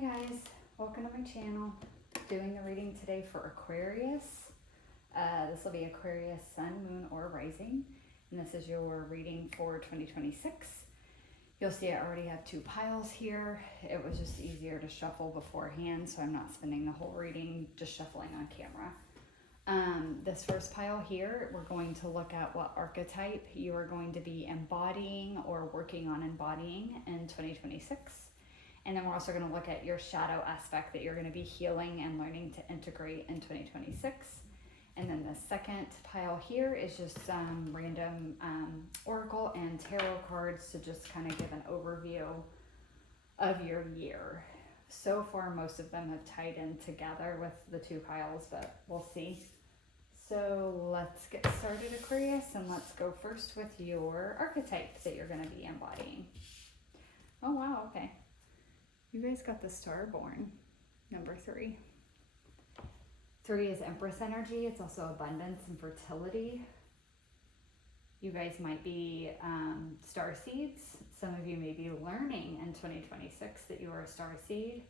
guys, welcome to my channel. Doing the reading today for Aquarius. This will be Aquarius Sun, Moon, or Rising, and this is your reading for 2026. You'll see I already have two piles here. It was just easier to shuffle beforehand, so I'm not spending the whole reading just shuffling on camera. This first pile here, we're going to look at what archetype you are going to be embodying or working on embodying in 2026. And then we're also going to look at your shadow aspect that you're going to be healing and learning to integrate in 2026. And then the second pile here is just some random oracle and tarot cards to just kind of give an overview of your year. So far, most of them have tied in together with the two piles, but we'll see. So let's get started, Aquarius, and let's go first with your archetype that you're going to be embodying. Oh, wow, okay. You guys got the Starborn, number 3. 3 is Empress energy. It's also abundance and fertility. You guys might be star seeds. Some of you may be learning in 2026 that you are a star seed.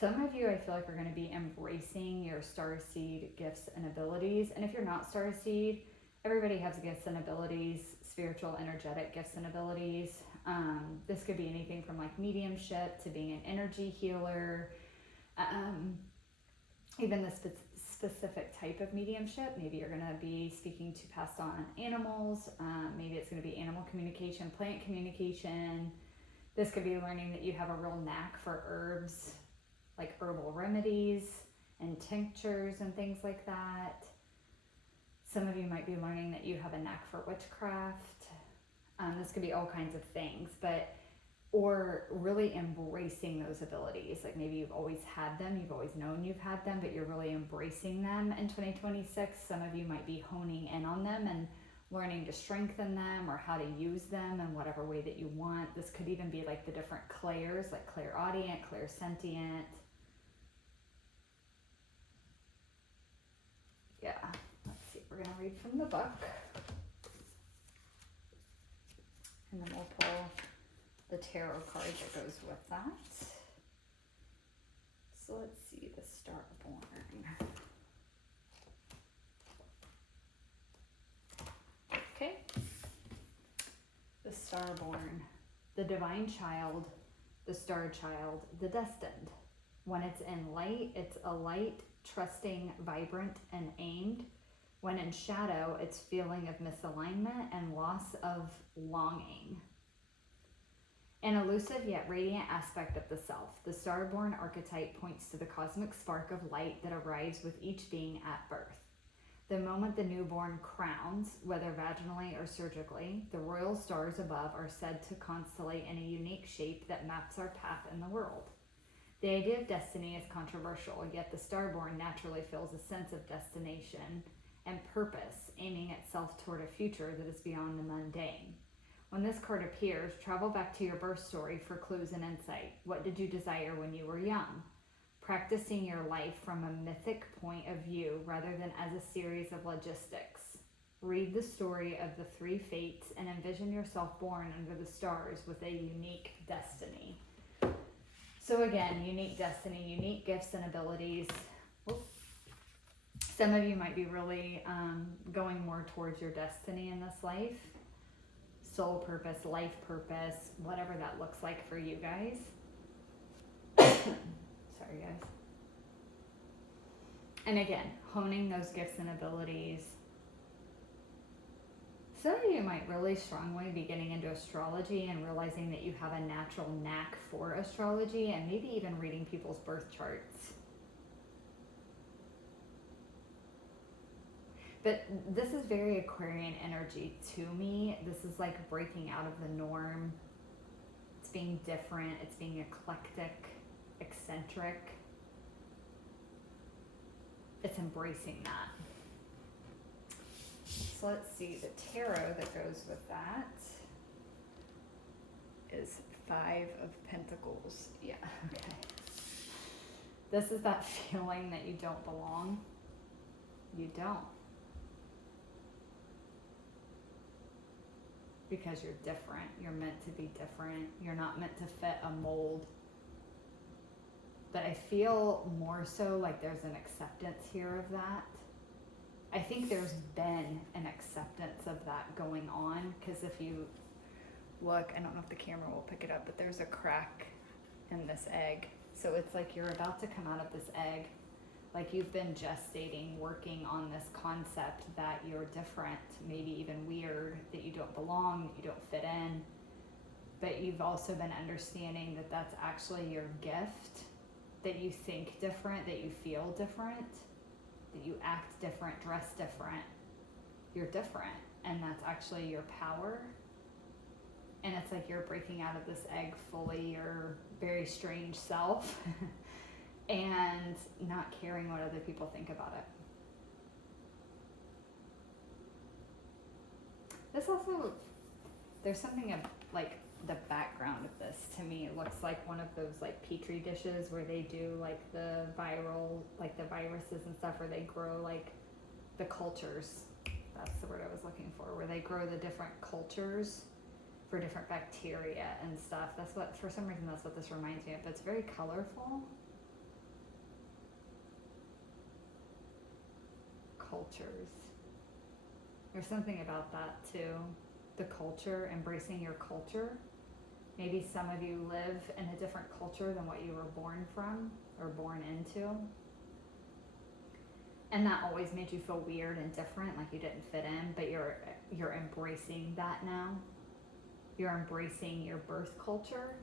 Some of you, I feel like, are going to be embracing your star seed gifts and abilities. And if you're not star seed, everybody has gifts and abilities, spiritual, energetic gifts and abilities. This could be anything from like mediumship to being an energy healer, even the specific type of mediumship. Maybe you're going to be speaking to passed on animals. Maybe it's going to be animal communication, plant communication. This could be learning that you have a real knack for herbs, like herbal remedies and tinctures and things like that. Some of you might be learning that you have a knack for witchcraft. This could be all kinds of things, or really embracing those abilities. Like maybe you've always had them, you've always known you've had them, but you're really embracing them in 2026. Some of you might be honing in on them and learning to strengthen them or how to use them in whatever way that you want. This could even be like the different clairs, like clairaudient, clairsentient. Yeah, let's see, we're gonna read from the book. And then we'll pull the tarot card that goes with that. So let's see, the Starborn. Okay. The Starborn, the divine child, the star child, the destined. When it's in light, it's a light, trusting, vibrant, and aimed. When in shadow, it's feeling of misalignment and loss of longing. An elusive yet radiant aspect of the self, the Starborn archetype points to the cosmic spark of light that arrives with each being at birth. The moment the newborn crowns, whether vaginally or surgically, the royal stars above are said to constellate in a unique shape that maps our path in the world. The idea of destiny is controversial, yet the Starborn naturally feels a sense of destination and purpose, aiming itself toward a future that is beyond the mundane. When this card appears, travel back to your birth story for clues and insight. What did you desire when you were young? Practicing your life from a mythic point of view rather than as a series of logistics. Read the story of the 3 fates and envision yourself born under the stars with a unique destiny. So again, unique destiny, unique gifts and abilities. Oops. Some of you might be really going more towards your destiny in this life. Soul purpose, life purpose, whatever that looks like for you guys. Sorry, guys. And again, honing those gifts and abilities. Some of you might really strongly be getting into astrology and realizing that you have a natural knack for astrology and maybe even reading people's birth charts. But this is very Aquarian energy to me. This is like breaking out of the norm. It's being different. It's being eclectic, eccentric. It's embracing that. So let's see, the tarot that goes with that is 5 of Pentacles. Yeah, okay. This is that feeling that you don't belong. You don't. Because you're different. You're meant to be different. You're not meant to fit a mold. But I feel more so like there's an acceptance here of that. I think there's been an acceptance of that going on, because if you look, I don't know if the camera will pick it up, but there's a crack in this egg. So it's like you're about to come out of this egg, like you've been gestating, working on this concept that you're different, maybe even weird, that you don't belong, that you don't fit in. But you've also been understanding that that's actually your gift, that you think different, that you feel different, that you act different, dress different. You're different, and that's actually your power. And it's like you're breaking out of this egg fully, your very strange self, and not caring what other people think about it. This also, there's something of like the background of this, to me, it looks like one of those like petri dishes where they do like the viral, like the viruses and stuff, where they grow like the cultures. That's the word I was looking for, where they grow the different cultures for different bacteria and stuff. That's what, for some reason, that's what this reminds me of. It's very colorful. Cultures. There's something about that too. The culture, embracing your culture. Maybe some of you live in a different culture than what you were born from or born into. And that always made you feel weird and different, like you didn't fit in, but you're embracing that now. You're embracing your birth culture,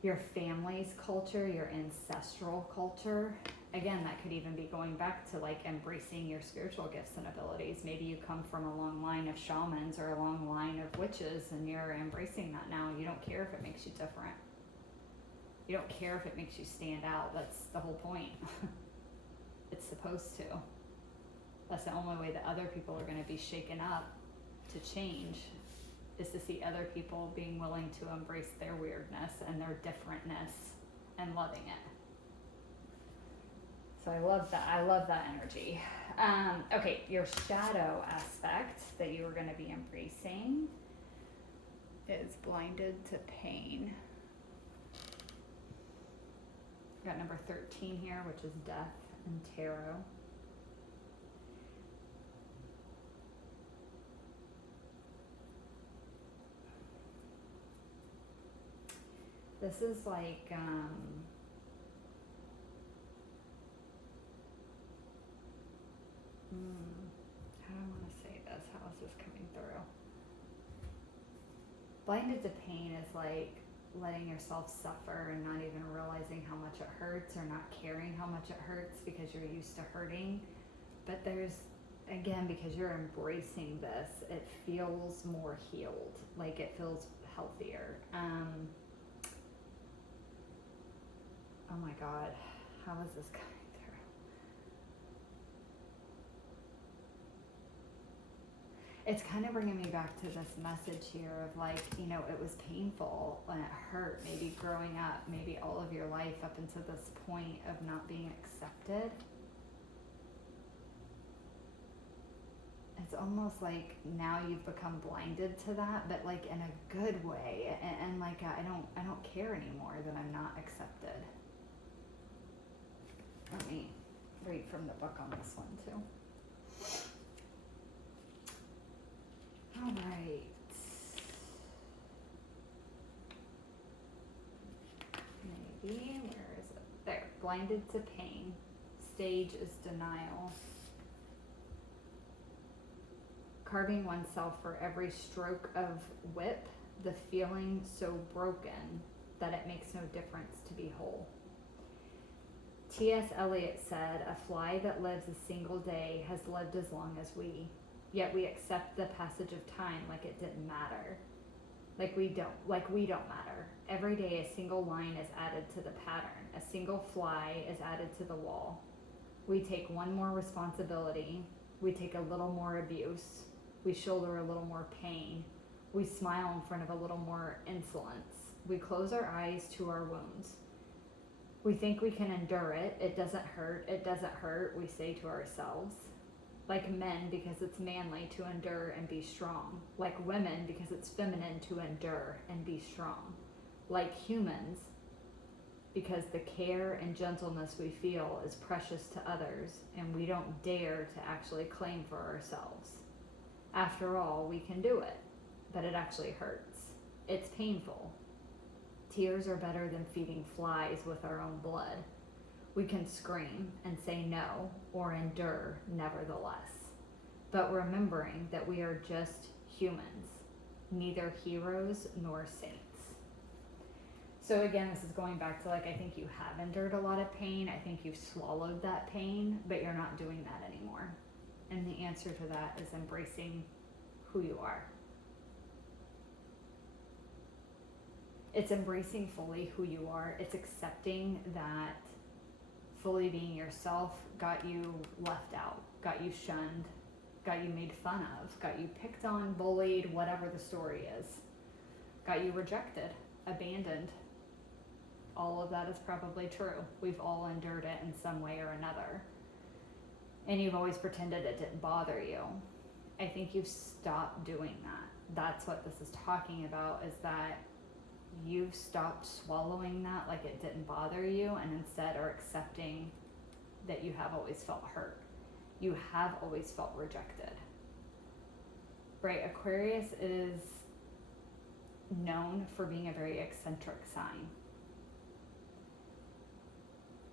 your family's culture, your ancestral culture. Again, that could even be going back to like embracing your spiritual gifts and abilities. Maybe you come from a long line of shamans or a long line of witches, and you're embracing that now. You don't care if it makes you different. You don't care if it makes you stand out. That's the whole point. It's supposed to. That's the only way that other people are going to be shaken up to change, is to see other people being willing to embrace their weirdness and their differentness and loving it. So I love that. I love that energy. Okay, your shadow aspect that you were going to be embracing is blinded to pain. Got number 13 here, which is death and tarot. This is like, how do I want to say this? How is this coming through? Blinded to pain is like letting yourself suffer and not even realizing how much it hurts, or not caring how much it hurts because you're used to hurting. But there's, again, because you're embracing this, it feels more healed, like it feels healthier. Oh my God, how is this coming through? It's kind of bringing me back to this message here of like, you know, it was painful and it hurt, maybe growing up, maybe all of your life up until this point of not being accepted. It's almost like now you've become blinded to that, but like in a good way, and like I don't care anymore that I'm not accepted. Let me read from the book on this one too. All right. Maybe, where is it? There, blinded to pain. Stage is denial. Carving oneself for every stroke of whip, the feeling so broken that it makes no difference to be whole. T.S. Eliot said, "A fly that lives a single day has lived as long as we, yet we accept the passage of time like it didn't matter. Like we don't matter. Every day a single line is added to the pattern. A single fly is added to the wall. We take one more responsibility. We take a little more abuse. We shoulder a little more pain. We smile in front of a little more insolence. We close our eyes to our wounds. We think we can endure it. It doesn't hurt. It doesn't hurt, we say to ourselves. Like men, because it's manly to endure and be strong. Like women, because it's feminine to endure and be strong. Like humans, because the care and gentleness we feel is precious to others, and we don't dare to actually claim for ourselves. After all, we can do it, but it actually hurts. It's painful. Tears are better than feeding flies with our own blood. We can scream and say no, or endure nevertheless. But remembering that we are just humans, neither heroes nor saints. So again, this is going back to like, I think you have endured a lot of pain. I think you've swallowed that pain, but you're not doing that anymore. And the answer to that is embracing who you are. It's embracing fully who you are. It's accepting that fully being yourself got you left out, got you shunned, got you made fun of, got you picked on, bullied, whatever the story is, got you rejected, abandoned. All of that is probably true. We've all endured it in some way or another. And you've always pretended it didn't bother you. I think you've stopped doing that. That's what this is talking about, is that you've stopped swallowing that like it didn't bother you, and instead are accepting that you have always felt hurt. You have always felt rejected. Right? Aquarius is known for being a very eccentric sign.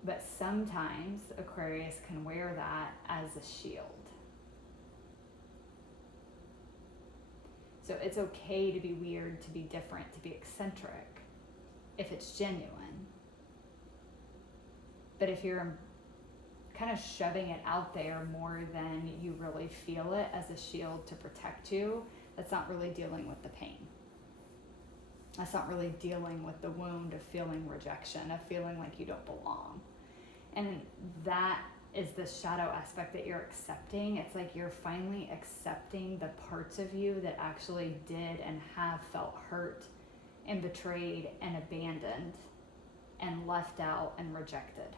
But sometimes Aquarius can wear that as a shield. So it's okay to be weird, to be different, to be eccentric, if it's genuine. But if you're kind of shoving it out there more than you really feel it as a shield to protect you, that's not really dealing with the pain. That's not really dealing with the wound of feeling rejection, of feeling like you don't belong. And that is the shadow aspect that you're accepting. It's like you're finally accepting the parts of you that actually did and have felt hurt and betrayed and abandoned and left out and rejected.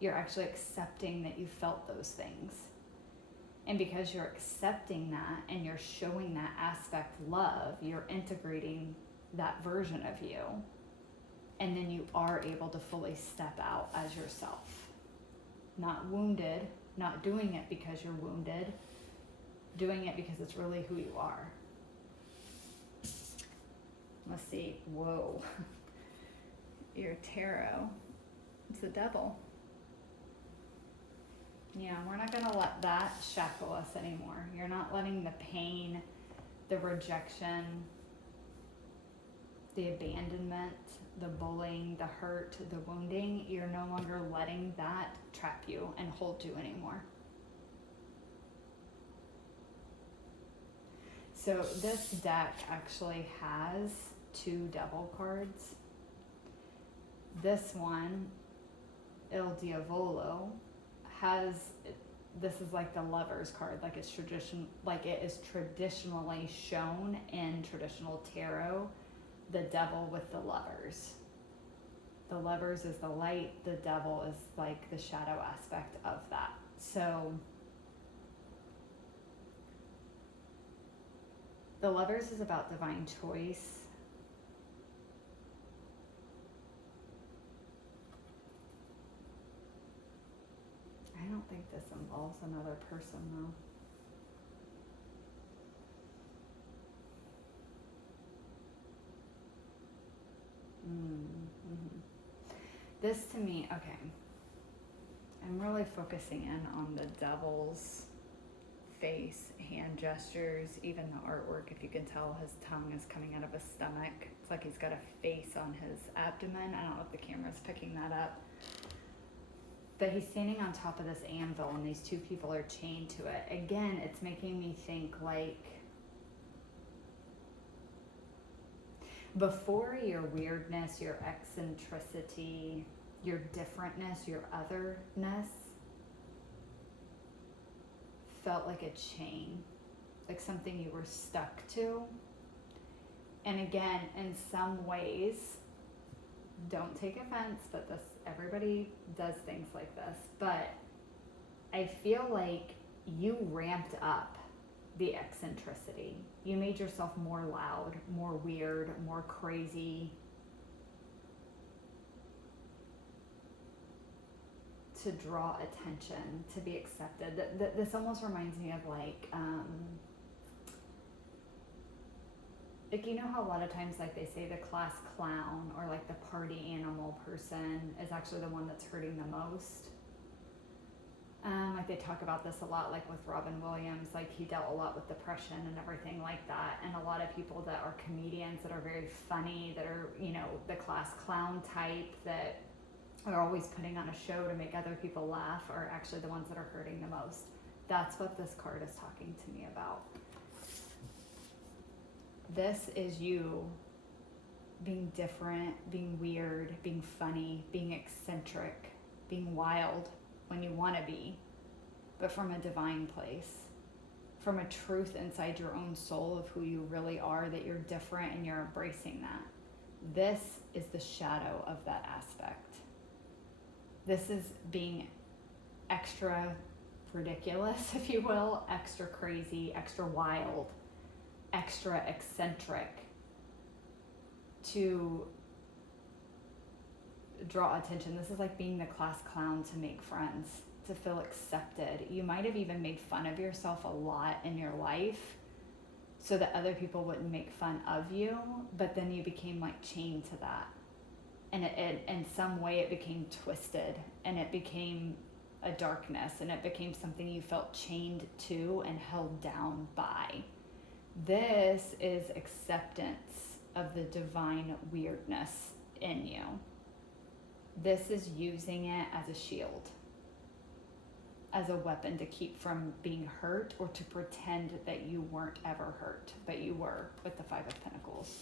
You're actually accepting that you felt those things. And because you're accepting that and you're showing that aspect love, you're integrating that version of you. And then you are able to fully step out as yourself. Not wounded, not doing it because you're wounded, doing it because it's really who you are. Let's see, whoa. Your tarot, it's the devil. Yeah, we're not gonna let that shackle us anymore. You're not letting the pain, the rejection, the abandonment, the bullying, the hurt, the wounding, you're no longer letting that trap you and hold you anymore. So this deck actually has 2 devil cards. This one, Il Diavolo, this is like the Lover's card, like it's like it is traditionally shown in traditional tarot. The devil with the lovers. The lovers is the light, the devil is like the shadow aspect of that. So the lovers is about divine choice. I don't think this involves another person though. Mm-hmm. This to me, okay, I'm really focusing in on the devil's face, hand gestures, even the artwork. If you can tell, his tongue is coming out of his stomach. It's like he's got a face on his abdomen. I don't know if the camera's picking that up. But he's standing on top of this anvil and these 2 people are chained to it. Again, it's making me think like, before your weirdness, your eccentricity, your differentness, your otherness felt like a chain, like something you were stuck to. And again, in some ways, don't take offense, but everybody does things like this, but I feel like you ramped up the eccentricity. You made yourself more loud, more weird, more crazy. to draw attention, to be accepted. This almost reminds me of like you know how a lot of times like they say the class clown or like the party animal person is actually the one that's hurting the most. Like they talk about this a lot, like with Robin Williams, like he dealt a lot with depression and everything like that. And a lot of people that are comedians that are very funny, that are, you know, the class clown type, that are always putting on a show to make other people laugh, are actually the ones that are hurting the most. That's what this card is talking to me about. This is you being different, being weird, being funny, being eccentric, being wild when you want to be, but from a divine place, from a truth inside your own soul of who you really are, that you're different and you're embracing that. This is the shadow of that aspect. This is being extra ridiculous, if you will, extra crazy, extra wild, extra eccentric, to draw attention. This is like being the class clown to make friends, to feel accepted. You might have even made fun of yourself a lot in your life so that other people wouldn't make fun of you, but then you became like chained to that. And it in some way it became twisted, and it became a darkness, and it became something you felt chained to and held down by. This is acceptance of the divine weirdness in you. This is using it as a shield, as a weapon to keep from being hurt, or to pretend that you weren't ever hurt, but you were, with the Five of Pentacles.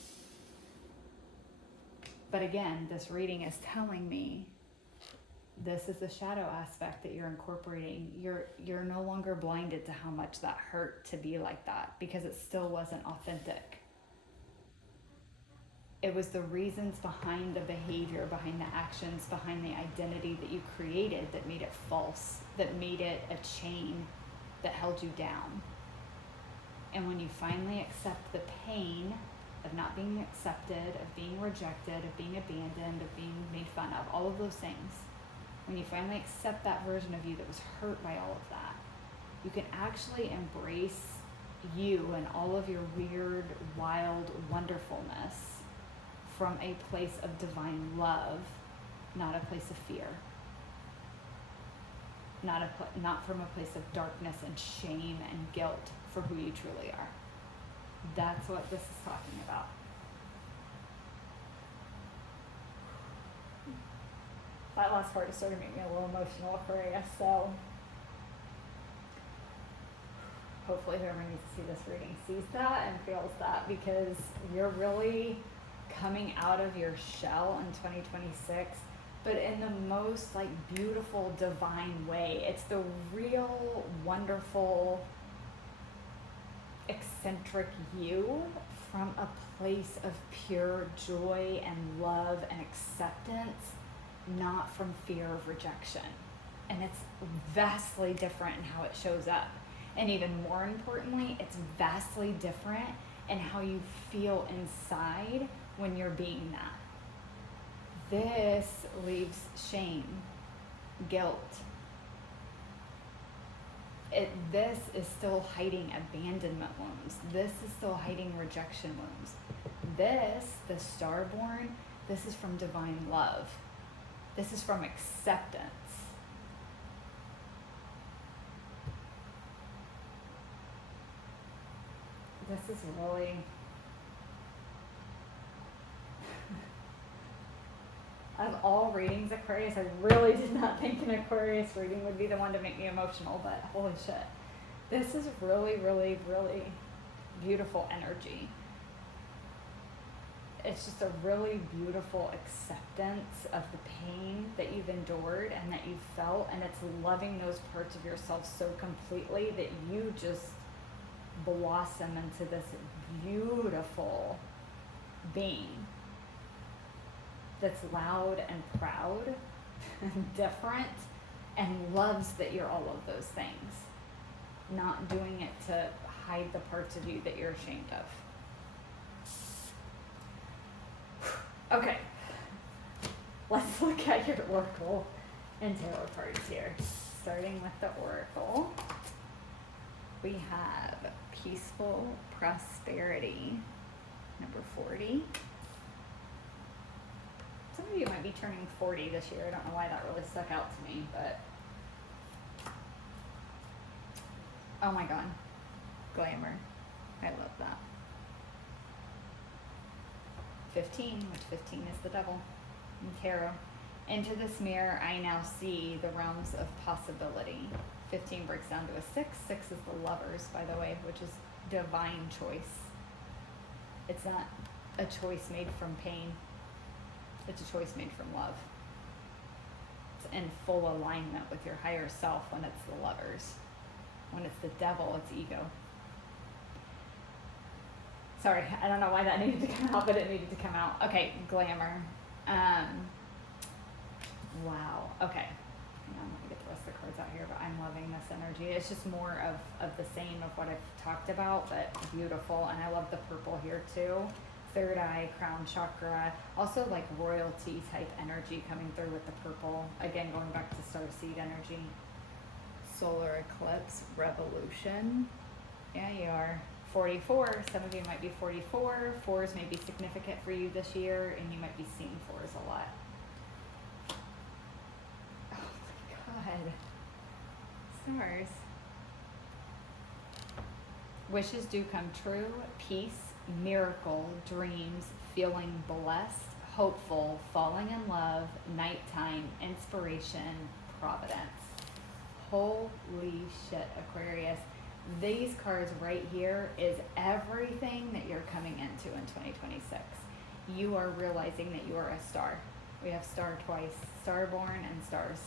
But again, this reading is telling me this is the shadow aspect that you're incorporating. You're no longer blinded to how much that hurt to be like that, because it still wasn't authentic. It was the reasons behind the behavior, behind the actions, behind the identity that you created that made it false, that made it a chain that held you down. And when you finally accept the pain of not being accepted, of being rejected, of being abandoned, of being made fun of, all of those things, when you finally accept that version of you that was hurt by all of that, you can actually embrace you and all of your weird, wild wonderfulness from a place of divine love, not a place of fear. Not from a place of darkness and shame and guilt for who you truly are. That's what this is talking about. That last part is starting to make me a little emotional, Aquarius, so hopefully whoever needs to see this reading sees that and feels that, because you're really coming out of your shell in 2026, but in the most like beautiful, divine way. It's the real, wonderful, eccentric you from a place of pure joy and love and acceptance, not from fear of rejection. And it's vastly different in how it shows up. And even more importantly, it's vastly different in how you feel inside when you're being that. This leaves shame, guilt. This is still hiding abandonment wounds. This is still hiding rejection wounds. This, the Starborn, this is from divine love. This is from acceptance. This is really... Of all readings, Aquarius, I really did not think an Aquarius reading would be the one to make me emotional, but holy shit. This is really, really, really beautiful energy. It's just a really beautiful acceptance of the pain that you've endured and that you've felt, and it's loving those parts of yourself so completely that you just blossom into this beautiful being that's loud and proud and different and loves that you're all of those things, not doing it to hide the parts of you that you're ashamed of. Okay, let's look at your oracle and tarot cards here. Starting with the Oracle, we have Peaceful Prosperity, number 40. Some of you might be turning 40 this year. I don't know why that really stuck out to me, but oh my god, glamour. I love that. 15, which 15 is the devil in tarot. Into this mirror, I now see the realms of possibility. 15 breaks down to a 6. 6 is the Lovers, by the way, which is divine choice. It's not a choice made from pain. It's a choice made from love. It's in full alignment with your higher self when it's the Lovers. When it's the devil, it's ego. Sorry, I don't know why that needed to come out, but it needed to come out. Okay, glamour. Wow, okay. I'm gonna get the rest of the cards out here, but I'm loving this energy. It's just more of the same of what I've talked about, but beautiful. And I love the purple here too. Third eye, crown chakra. Also like royalty type energy coming through with the purple. Again, going back to starseed energy. Solar eclipse, revolution. Yeah, you are. 44. Some of you might be 44. 4s may be significant for you this year, and you might be seeing 4s a lot. Oh my god. Stars. Wishes do come true. Peace, miracle, dreams, feeling blessed, hopeful, falling in love, nighttime, inspiration, providence. Holy shit, Aquarius. These cards right here is everything that you're coming into in 2026. You are realizing that you are a star. We have star twice, starborn and stars.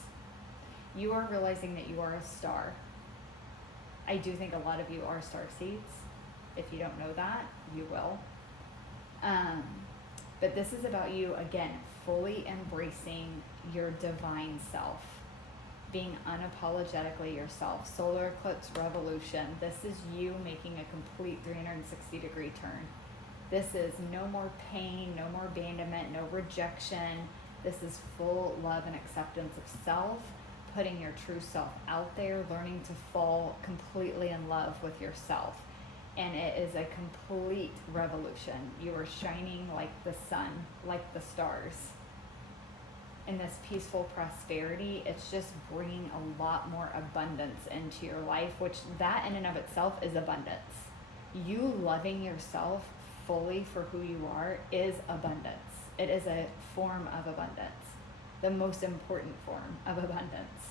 You are realizing that you are a star. I do think a lot of you are star seeds. If you don't know that, you will. But this is about you, again, fully embracing your divine self. Being unapologetically yourself. Solar eclipse revolution. This is you making a complete 360-degree turn. This is no more pain, no more abandonment, no rejection. This is full love and acceptance of self, putting your true self out there, learning to fall completely in love with yourself. And it is a complete revolution. You are shining like the sun, like the stars. In this peaceful prosperity, it's just bringing a lot more abundance into your life, which that in and of itself is abundance. You loving yourself fully for who you are is abundance. It is a form of abundance, the most important form of abundance.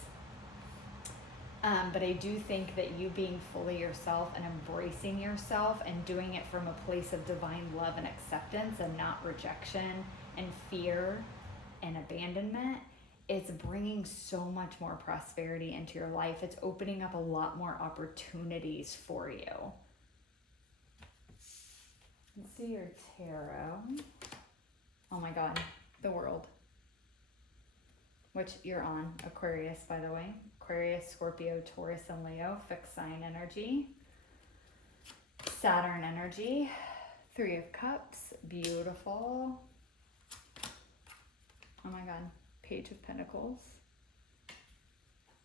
But I do think that you being fully yourself and embracing yourself and doing it from a place of divine love and acceptance and not rejection and fear and abandonment, it's bringing so much more prosperity into your life. It's opening up a lot more opportunities for you. Let's see your tarot. Oh my god, the World. Which you're on, Aquarius, by the way. Aquarius, Scorpio, Taurus, and Leo, fixed sign energy. Saturn energy. 3 of Cups, beautiful. Oh my god, Page of Pentacles.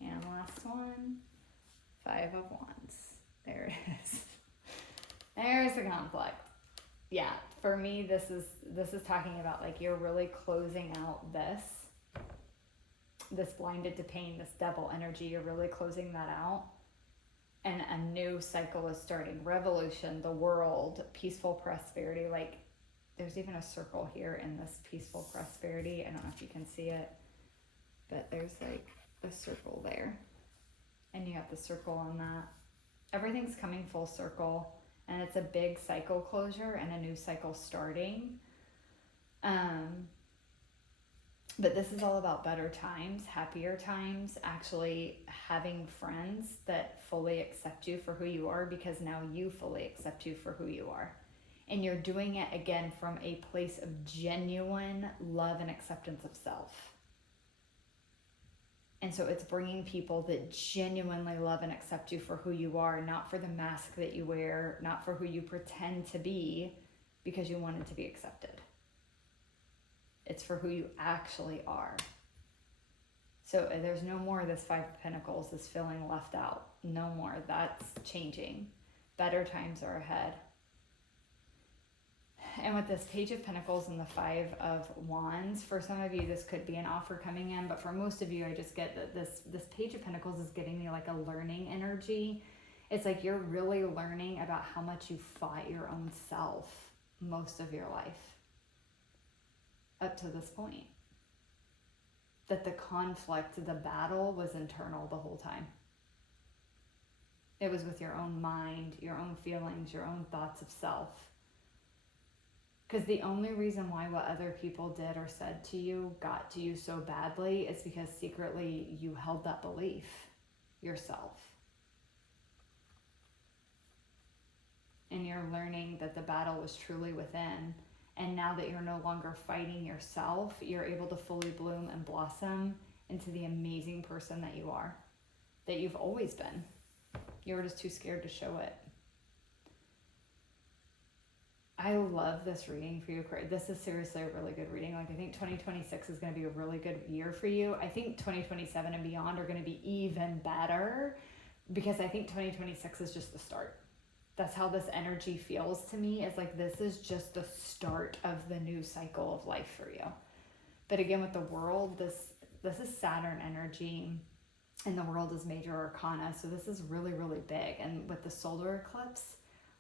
And last one, 5 of Wands. There it is. There's the conflict. Yeah, for me, this is talking about like you're really closing out this blinded to pain, this devil energy. You're really closing that out. And a new cycle is starting. Revolution, the world, peaceful prosperity. Like there's even a circle here in this peaceful prosperity. I don't know if you can see it, but there's like a circle there. And you have the circle on that. Everything's coming full circle. And it's a big cycle closure and a new cycle starting. But this is all about better times, happier times, actually having friends that fully accept you for who you are, because now you fully accept you for who you are. And you're doing it again from a place of genuine love and acceptance of self. And so it's bringing people that genuinely love and accept you for who you are, not for the mask that you wear, not for who you pretend to be because you wanted to be accepted. It's for who you actually are. So there's no more this Five of Pentacles, this feeling left out. No more. That's changing. Better times are ahead. And with this Page of Pentacles and the Five of Wands, for some of you, this could be an offer coming in, but for most of you, I just get that this Page of Pentacles is giving me like a learning energy. It's like you're really learning about how much you fought your own self most of your life up to this point. That the conflict, the battle was internal the whole time. It was with your own mind, your own feelings, your own thoughts of self. Because the only reason why what other people did or said to you got to you so badly is because secretly you held that belief yourself. And you're learning that the battle was truly within. And now that you're no longer fighting yourself, you're able to fully bloom and blossom into the amazing person that you are, that you've always been. You were just too scared to show it. I love this reading for you, Aquarius. This is seriously a really good reading. Like, I think 2026 is going to be a really good year for you. I think 2027 and beyond are going to be even better, because I think 2026 is just the start. That's how this energy feels to me. It's like this is just the start of the new cycle of life for you. But again, with the world, this is Saturn energy, and the world is major arcana. So this is really, really big. And with the solar eclipse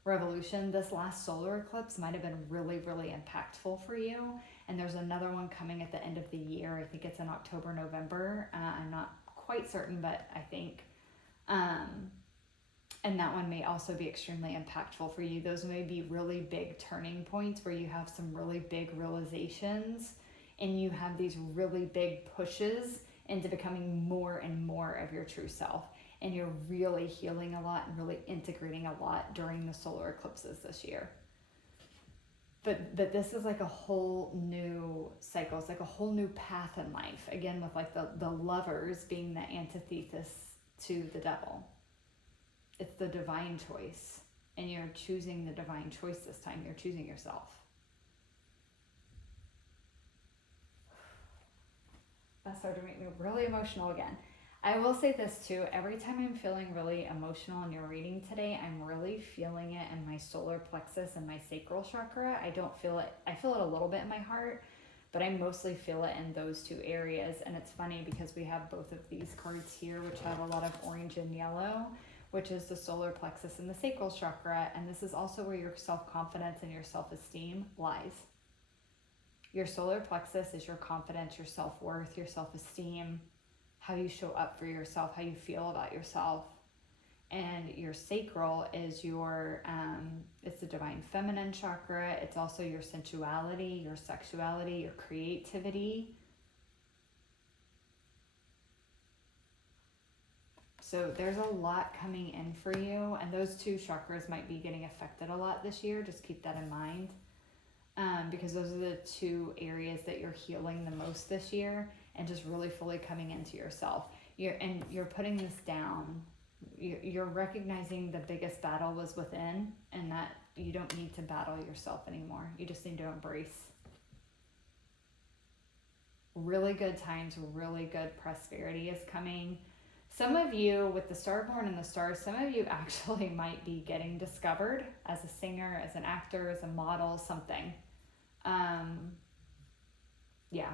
revolution, this last solar eclipse might have been really, really impactful for you. And there's another one coming at the end of the year. I think it's in October, November. I'm not quite certain, but I think... and that one may also be extremely impactful for you. Those may be really big turning points where you have some really big realizations and you have these really big pushes into becoming more and more of your true self. And you're really healing a lot and really integrating a lot during the solar eclipses this year. But this is like a whole new cycle. It's like a whole new path in life. Again, with like the Lovers being the antithesis to the Devil. It's the divine choice, and you're choosing the divine choice this time. You're choosing yourself. That started to make me really emotional again. I will say this too, every time I'm feeling really emotional in your reading today, I'm really feeling it in my solar plexus and my sacral chakra. I don't feel it, I feel it a little bit in my heart, but I mostly feel it in those two areas. And it's funny because we have both of these cards here, which have a lot of orange and yellow, which is the solar plexus and the sacral chakra. And this is also where your self-confidence and your self-esteem lies. Your solar plexus is your confidence, your self-worth, your self-esteem, how you show up for yourself, how you feel about yourself. And your sacral is your, it's the divine feminine chakra. It's also your sensuality, your sexuality, your creativity. So there's a lot coming in for you, and those two chakras might be getting affected a lot this year. Just keep that in mind, because those are the two areas that you're healing the most this year, and just really fully coming into yourself. You're putting this down. You're recognizing the biggest battle was within, and that you don't need to battle yourself anymore. You just need to embrace. Really good times, really good prosperity is coming. Some of you with the Starborn and the Stars, some of you actually might be getting discovered as a singer, as an actor, as a model, something. Yeah.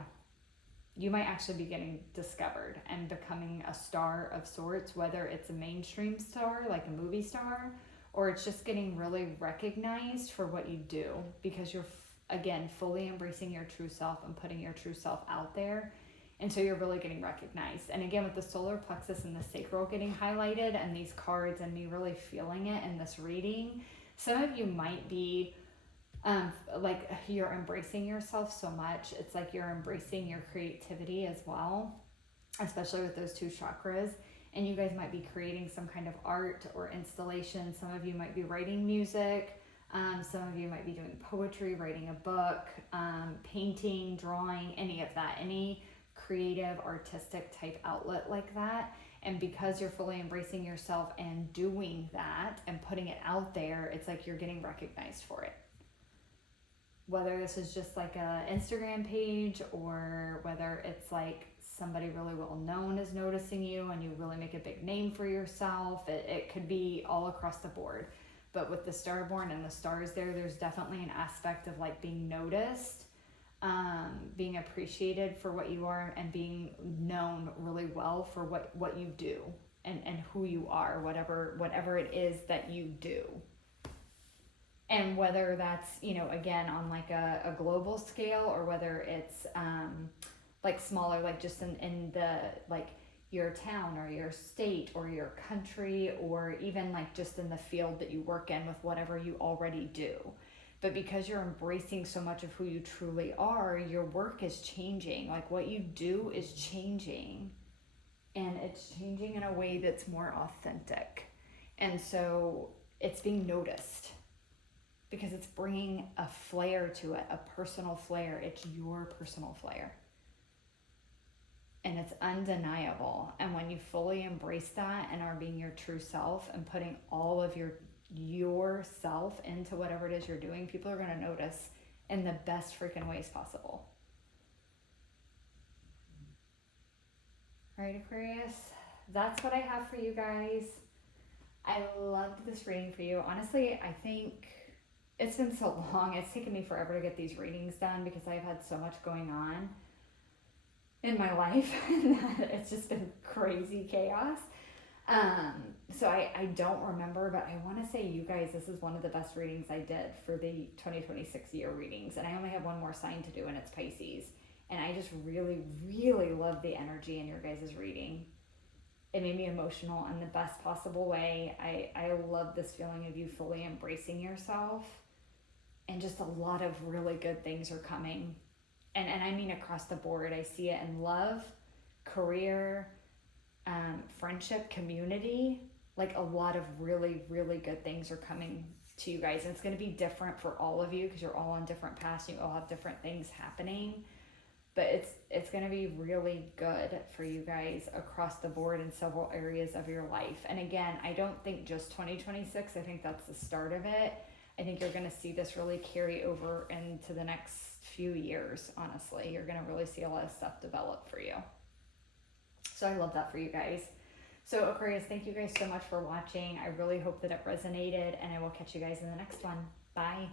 You might actually be getting discovered and becoming a star of sorts, whether it's a mainstream star, like a movie star, or it's just getting really recognized for what you do, because you're, again, fully embracing your true self and putting your true self out there. And so you're really getting recognized. And again, with the solar plexus and the sacral getting highlighted and these cards and me really feeling it in this reading, some of you might be like you're embracing yourself so much. It's like you're embracing your creativity as well, especially with those two chakras. And you guys might be creating some kind of art or installation. Some of you might be writing music. Some of you might be doing poetry, writing a book, painting, drawing, any of that, any creative, artistic type outlet like that. And because you're fully embracing yourself and doing that and putting it out there, it's like you're getting recognized for it. whether this is just like a Instagram page or whether it's like somebody really well known is noticing you and you really make a big name for yourself. It could be all across the board. But with the Starborn and the stars there's definitely an aspect of like being noticed, being appreciated for what you are, and being known really well for what you do and who you are, whatever it is that you do. And whether that's, you know, again, on like a global scale, or whether it's like smaller, like just in the, like your town or your state or your country, or even like just in the field that you work in with whatever you already do. But because you're embracing so much of who you truly are, your work is changing. Like what you do is changing, and it's changing in a way that's more authentic. And so it's being noticed because it's bringing a flair to it, a personal flair. It's your personal flair. And it's undeniable. And when you fully embrace that and are being your true self and putting all of yourself into whatever it is you're doing, people are going to notice in the best freaking ways possible. All right, Aquarius, that's what I have for you guys. I loved this reading for you. Honestly, I think it's been so long. It's taken me forever to get these readings done because I've had so much going on in my life. It's just been crazy chaos. So I don't remember, but I want to say, you guys, this is one of the best readings I did for the 2026 year readings. And I only have one more sign to do, and it's Pisces. And I just really, really love the energy in your guys' reading. It made me emotional in the best possible way. I love this feeling of you fully embracing yourself. And just a lot of really good things are coming. And I mean across the board. I see it in love, career, friendship, community. Like a lot of really, really good things are coming to you guys. And it's going to be different for all of you because you're all on different paths. You all have different things happening. But it's going to be really good for you guys across the board in several areas of your life. And again, I don't think just 2026. I think that's the start of it. I think you're going to see this really carry over into the next few years, honestly. You're going to really see a lot of stuff develop for you. So I love that for you guys. So Aquarius, thank you guys so much for watching. I really hope that it resonated, and I will catch you guys in the next one. Bye.